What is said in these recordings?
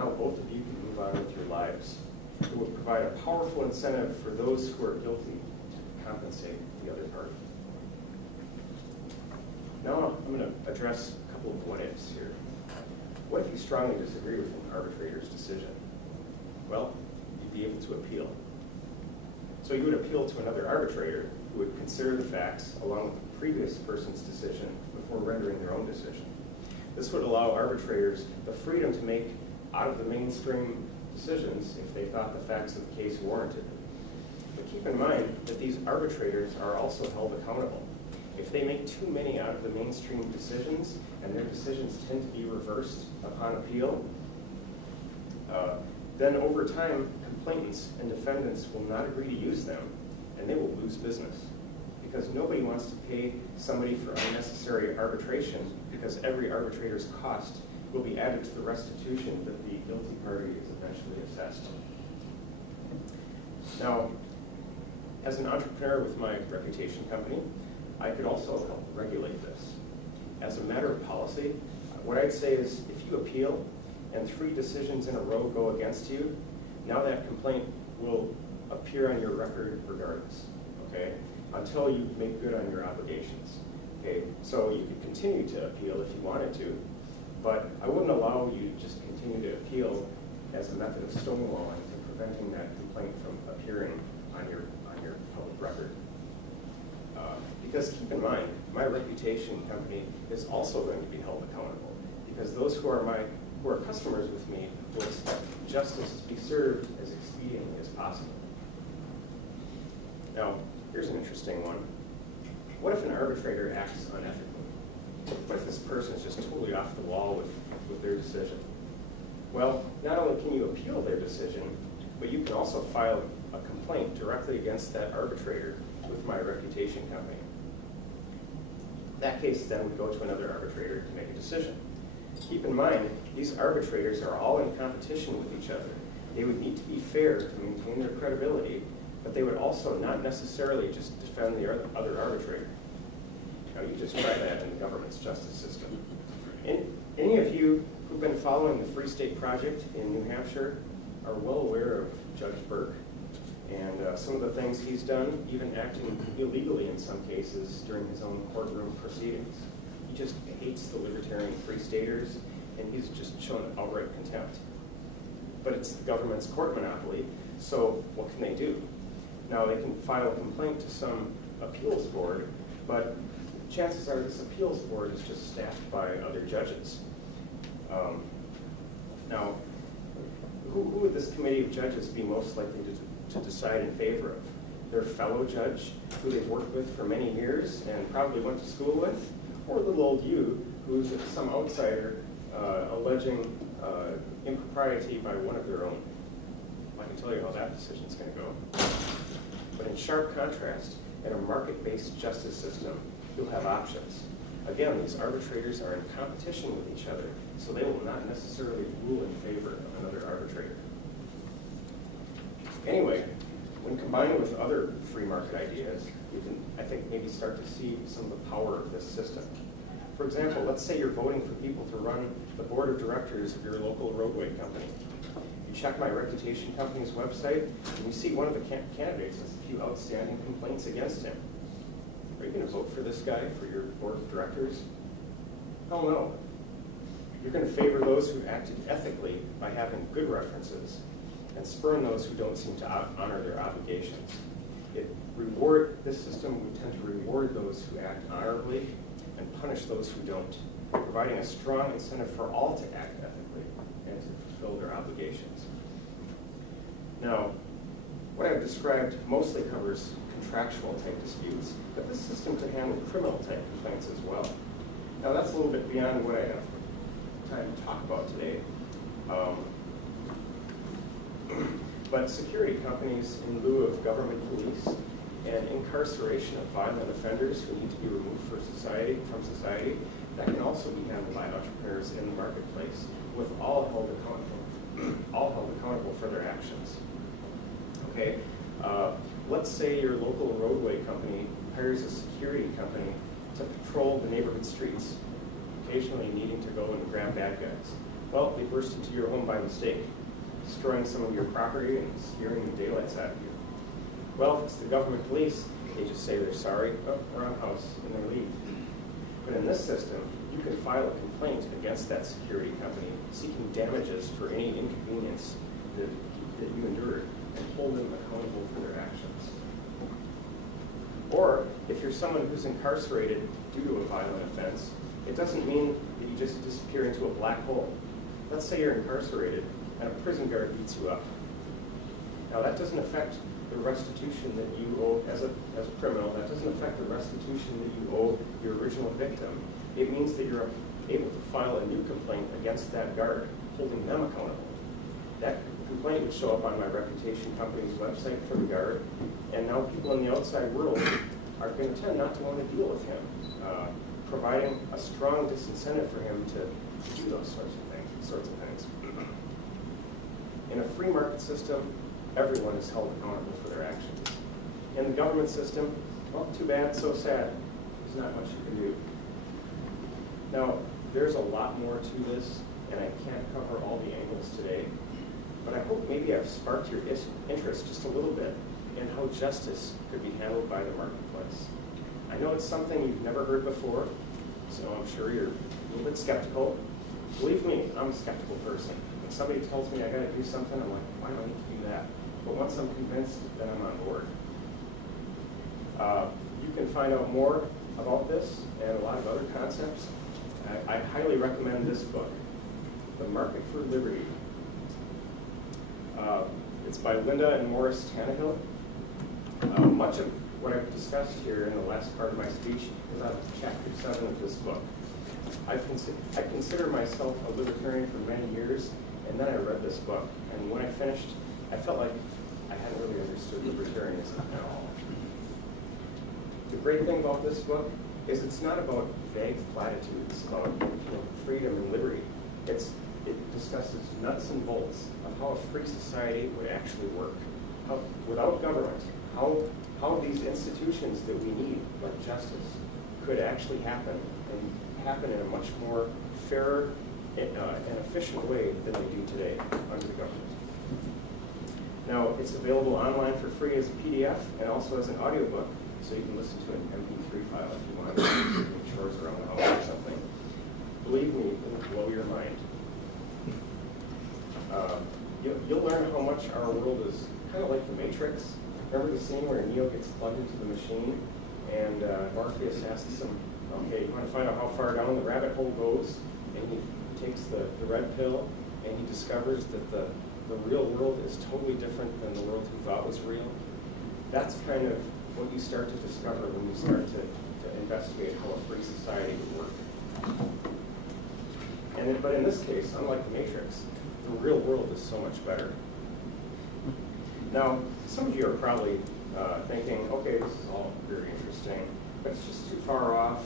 now both of you can move on with your lives. It would provide a powerful incentive for those who are guilty to compensate the other party. Now I'm going to address a couple of what-ifs here. What if you strongly disagree with an arbitrator's decision? Well, you'd be able to appeal. So you would appeal to another arbitrator who would consider the facts along with the previous person's decision before rendering their own decision. This would allow arbitrators the freedom to make out-of-the-mainstream decisions if they thought the facts of the case warranted it. But keep in mind that these arbitrators are also held accountable. If they make too many out-of-the-mainstream decisions and their decisions tend to be reversed upon appeal, then over time, complainants and defendants will not agree to use them, and they will lose business. Because nobody wants to pay somebody for unnecessary arbitration, because every arbitrator's cost will be added to the restitution that the guilty party is eventually assessed. Now, as an entrepreneur with my reputation company, I could also help regulate this. As a matter of policy, what I'd say is if you appeal and 3 decisions in a row go against you, now that complaint will appear on your record regardless, okay? Until you make good on your obligations, okay? So you could continue to appeal if you wanted to, but I wouldn't allow you to just continue to appeal as a method of stonewalling and preventing that complaint from appearing on your public record. Because keep in mind, my reputation company is also going to be held accountable, because those who are customers with me will expect justice to be served as expediently as possible. Now, here's an interesting one. What if an arbitrator acts unethically? What if this person is just totally off the wall with their decision? Well, not only can you appeal their decision, but you can also file a complaint directly against that arbitrator with my reputation company. That case then would go to another arbitrator to make a decision. Keep in mind, these arbitrators are all in competition with each other. They would need to be fair to maintain their credibility, but they would also not necessarily just defend the other arbitrator. Now, you just try that in the government's justice system. Any of you who've been following the Free State Project in New Hampshire are well aware of Judge Burke and some of the things he's done, even acting illegally in some cases during his own courtroom proceedings. He just hates the libertarian Free Staters, and he's just shown outright contempt. But it's the government's court monopoly, so what can they do? Now, they can file a complaint to some appeals board, but chances are this appeals board is just staffed by other judges. Now, who would this committee of judges be most likely to decide in favor of? Their fellow judge, who they've worked with for many years and probably went to school with, or little old you, who's some outsider alleging impropriety by one of their own? I can tell you how that decision's going to go. But in sharp contrast, in a market-based justice system, you'll have options. Again, these arbitrators are in competition with each other, so they will not necessarily rule in favor of another arbitrator. Anyway, when combined with other free market ideas, you can, I think, maybe start to see some of the power of this system. For example, let's say you're voting for people to run the board of directors of your local roadway company. You check my reputation company's website, and you see one of the candidates has a few outstanding complaints against him. Are you going to vote for this guy for your board of directors? Hell no. You're going to favor those who acted ethically by having good references and spurn those who don't seem to honor their obligations. This system would tend to reward those who act honorably and punish those who don't, providing a strong incentive for all to act ethically and to fulfill their obligations. Now, what I've described mostly covers contractual type disputes, but this system could handle criminal type complaints as well. Now, that's a little bit beyond what I have time to talk about today. But security companies, in lieu of government police and incarceration of violent offenders who need to be removed from society, that can also be handled by entrepreneurs in the marketplace, with all held accountable for their actions. Okay, let's say your local roadway company hires a security company to patrol the neighborhood streets, occasionally needing to go and grab bad guys. Well, they burst into your home by mistake, destroying some of your property and scaring the daylights out of you. Well, if it's the government police, they just say they're sorry, oh, wrong house, and they leave. But in this system, you can file a complaint against that security company, seeking damages for any inconvenience that you endured, and hold them accountable for their actions. Or, if you're someone who's incarcerated due to a violent offense, it doesn't mean that you just disappear into a black hole. Let's say you're incarcerated and a prison guard beats you up. Now that doesn't affect the restitution that you owe as a criminal. That doesn't affect the restitution that you owe your original victim. It means that you're able to file a new complaint against that guard, holding them accountable. That complaint would show up on my reputation company's website for the guard, and now people in the outside world are going to tend not to want to deal with him, providing a strong disincentive for him to do those sorts of things. In a free market system, everyone is held accountable for their actions. In the government system, well, too bad, so sad. There's not much you can do. Now, there's a lot more to this, and I can't cover all the angles today, but I hope maybe I've sparked your interest just a little bit in how justice could be handled by the marketplace. I know it's something you've never heard before, so I'm sure you're a little bit skeptical. Believe me, I'm a skeptical person. When somebody tells me I gotta do something, I'm like, why do I need to do that? But once I'm convinced, then I'm on board. You can find out more about this and a lot of other concepts. I highly recommend this book, The Market for Liberty. It's by Linda and Morris Tannehill. Much of what I've discussed here in the last part of my speech is out of chapter 7 of this book. I consider myself a libertarian for many years, and then I read this book. And when I finished, I felt like I hadn't really understood libertarianism at all. The great thing about this book is it's not about vague platitudes about freedom and liberty. It discusses nuts and bolts of how a free society would actually work. Without government, how these institutions that we need, like justice, could actually happen, and happen in a much more fairer and efficient way than they do today under the government. Now, it's available online for free as a PDF and also as an audiobook, so you can listen to an MP3 file if you want, doing chores around the house or something. Believe me, it will blow your mind. You'll learn how much our world is kind of like the Matrix. Remember the scene where Neo gets plugged into the machine and Morpheus asks him, okay, you want to find out how far down the rabbit hole goes? And he takes the red pill and he discovers that the real world is totally different than the world he thought was real. That's kind of what you start to discover when you start to investigate how a free society would work. But in this case, unlike the Matrix, the real world is so much better. Now, some of you are probably thinking, okay, this is all very interesting, but it's just too far off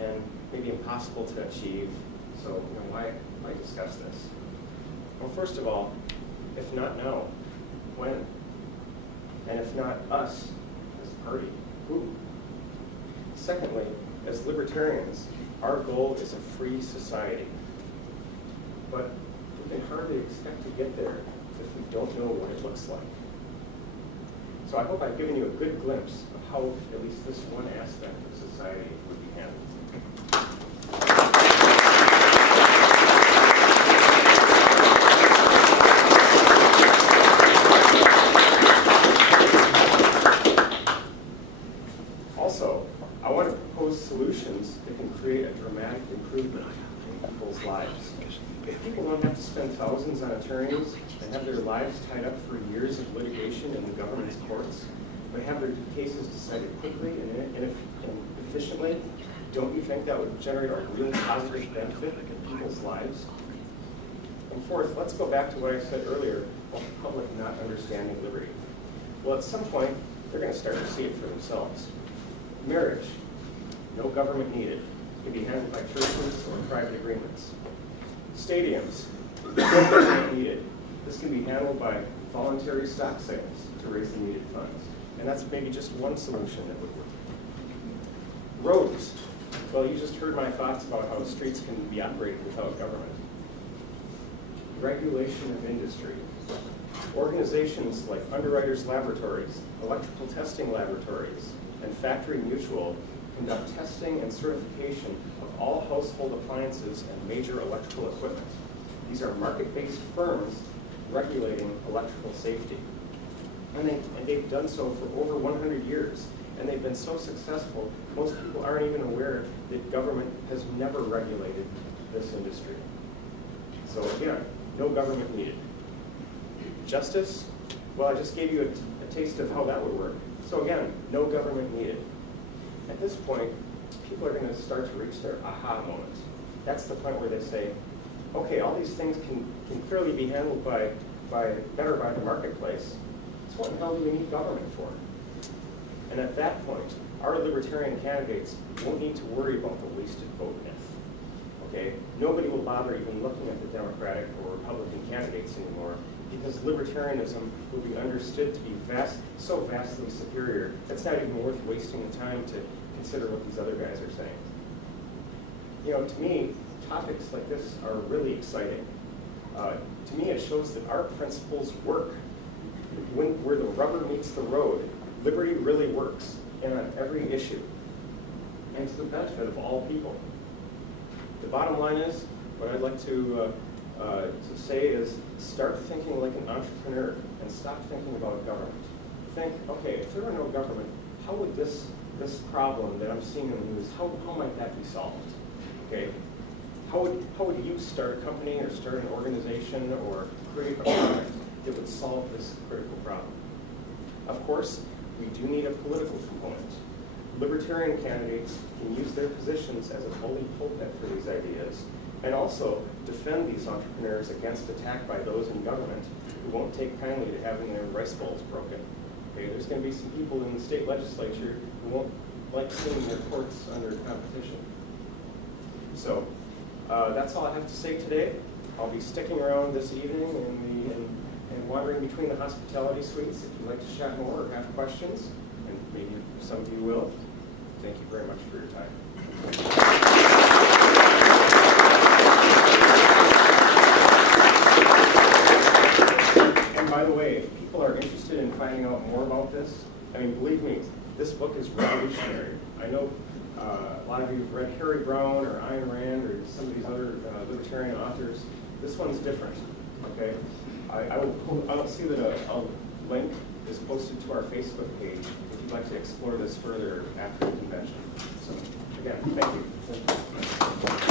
and maybe impossible to achieve. So, why discuss this? Well, first of all, if not now, when? And if not us as a party, who? Secondly, as libertarians, our goal is a free society. But we can hardly expect to get there if we don't know what it looks like. So I hope I've given you a good glimpse of how at least this one aspect of society would be handled. Also, I want to propose solutions that can create a dramatic improvement in people's lives. If people don't have to spend thousands on attorneys and have their lives tied up for years of litigation in the government's courts, but have their cases decided quickly and efficiently, don't you think that would generate a real positive benefit in people's lives? And fourth, let's go back to what I said earlier about the public not understanding liberty. Well, at some point, they're going to start to see it for themselves. Marriage, no government needed. It can be handled by churches or private agreements. Stadiums, no government needed. This can be handled by voluntary stock sales to raise the needed funds. And that's maybe just one solution that would work. Roads. Well, you just heard my thoughts about how streets can be operated without government. regulation of industry. Organizations like Underwriters Laboratories, Electrical Testing Laboratories, and Factory Mutual conduct testing and certification of all household appliances and major electrical equipment. These are market-based firms regulating electrical safety. And they've done so for over 100 years. And they've been so successful, most people aren't even aware that government has never regulated this industry. So again, no government needed. Justice, well, I just gave you a taste of how that would work. So again, no government needed. At this point, people are going to start to reach their aha moment. That's the point where they say, okay, all these things can clearly be handled better by the marketplace. So what the hell do we need government for? And at that point, our libertarian candidates won't need to worry about the wasted vote myth. Okay? Nobody will bother even looking at the Democratic or Republican candidates anymore, because libertarianism will be understood to be so vastly superior, it's not even worth wasting the time to consider what these other guys are saying. You know, to me, topics like this are really exciting. To me, it shows that our principles work. Where the rubber meets the road, liberty really works, and on every issue, and to the benefit of all people. The bottom line is, what I'd like to say is, start thinking like an entrepreneur and stop thinking about government. Think, okay, if there were no government, how would this problem that I'm seeing in the news, how might that be solved? Okay, how would you start a company or start an organization or create a product that would solve this critical problem? Of course, we do need a political component. Libertarian candidates can use their positions as a bully pulpit for these ideas, and also defend these entrepreneurs against attack by those in government who won't take kindly to having their rice bowls broken. Okay, there's going to be some people in the state legislature who won't like seeing their courts under competition. So that's all I have to say today. I'll be sticking around this evening and wandering between the hospitality suites if you'd like to chat more or have questions, and maybe some of you will. Thank you very much for your time. And by the way, if people are interested in finding out more about this, I mean, believe me, this book is revolutionary. I know a lot of you have read Harry Brown or Ayn Rand or some of these other libertarian authors. This one's different, okay? I'll see that a link is posted to our Facebook page if you'd like to explore this further after the convention. So again, thank you.